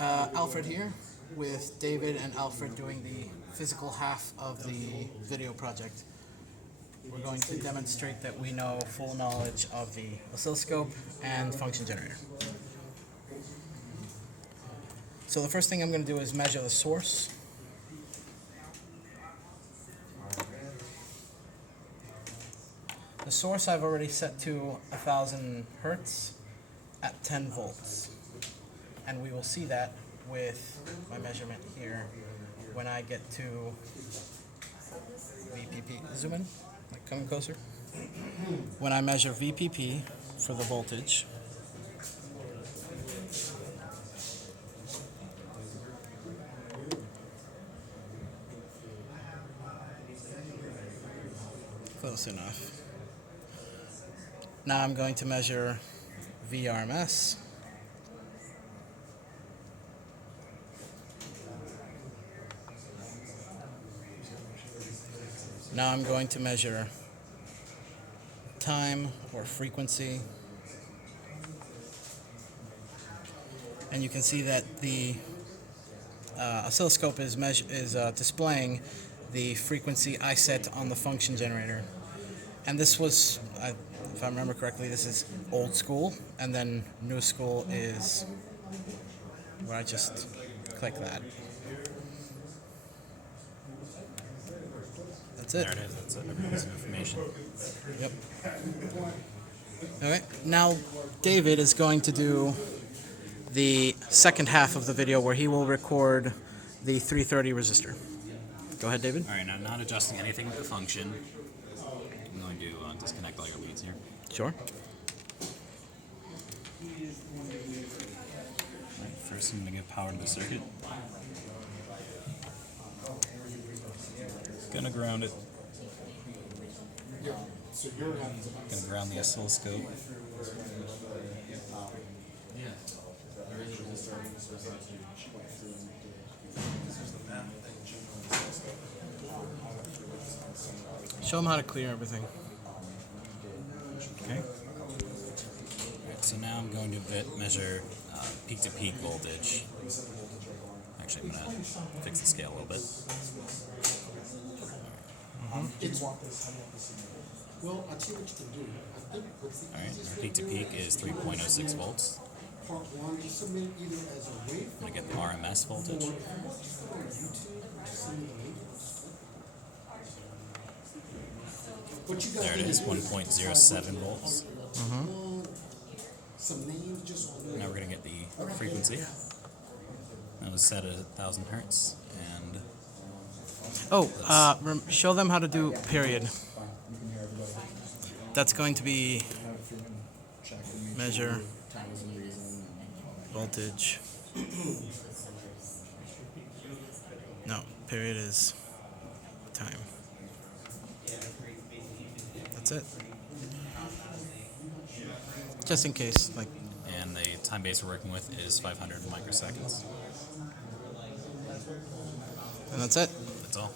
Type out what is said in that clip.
Alfred here with David and Alfred doing the physical half of the video project. We're going to demonstrate that we know full knowledge of the oscilloscope and function generator. So the first thing I'm going to do is measure the source. The source I've already set to 1000 hertz at 10 volts. And we will see that with my measurement here when I get to VPP. Zoom in, like coming closer. When I measure VPP for the voltage, close enough. Now I'm going to measure VRMS. Now I'm going to measure time or frequency. And you can see that the oscilloscope is displaying the frequency I set on the function generator. And this was, if I remember correctly, this is old school, and then new school is where I just click that. That's it. There it is. That's every piece of information. Yep. Okay. Now, David is going to do the second half of the video where he will record the 330 resistor. Go ahead, David. All right. Now, not adjusting anything with the function. I'm going to disconnect all your leads here. Sure. All right, first, I'm going to give power to the circuit. Gonna ground it. Gonna ground the oscilloscope. Show him how to clear everything. Okay. Alright, so now I'm going to measure peak-to-peak voltage. Actually, I'm going to fix the scale a little bit. Well, I'll tell you what you can do. I think what's the Alright, easiest our peak-to-peak is 3.06 volts. part one, just submit either as a wave I'm going to get the RMS voltage. or just go on YouTube, just send me the link. What you got There it is, 1.07 volts. Some names just on Now we're going to get the frequency. That was set at 1000 hertz. And show them how to do period. That's going to be measure voltage. No, period is time. That's it. Just in case, like. And the time base we're working with is 500 microseconds. And that's it. That's all.